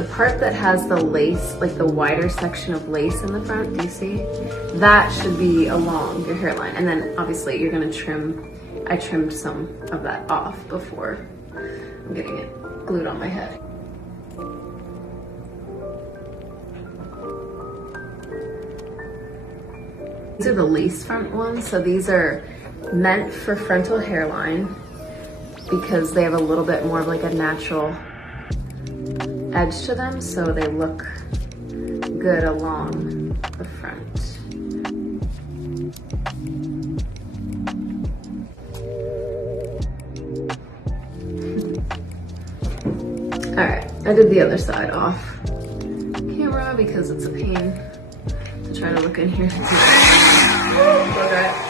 the part that has the lace, like the wider section of lace in the front, do you see? That should be along your hairline. And then obviously you're gonna trim, I trimmed some of that off before I'm getting it glued on my head. These are the lace front ones. So these are meant for frontal hairline because they have a little bit more of like a natural edge to them, so they look good along the front. All right, I did the other side off camera because it's a pain to try to look in here. Blow dry.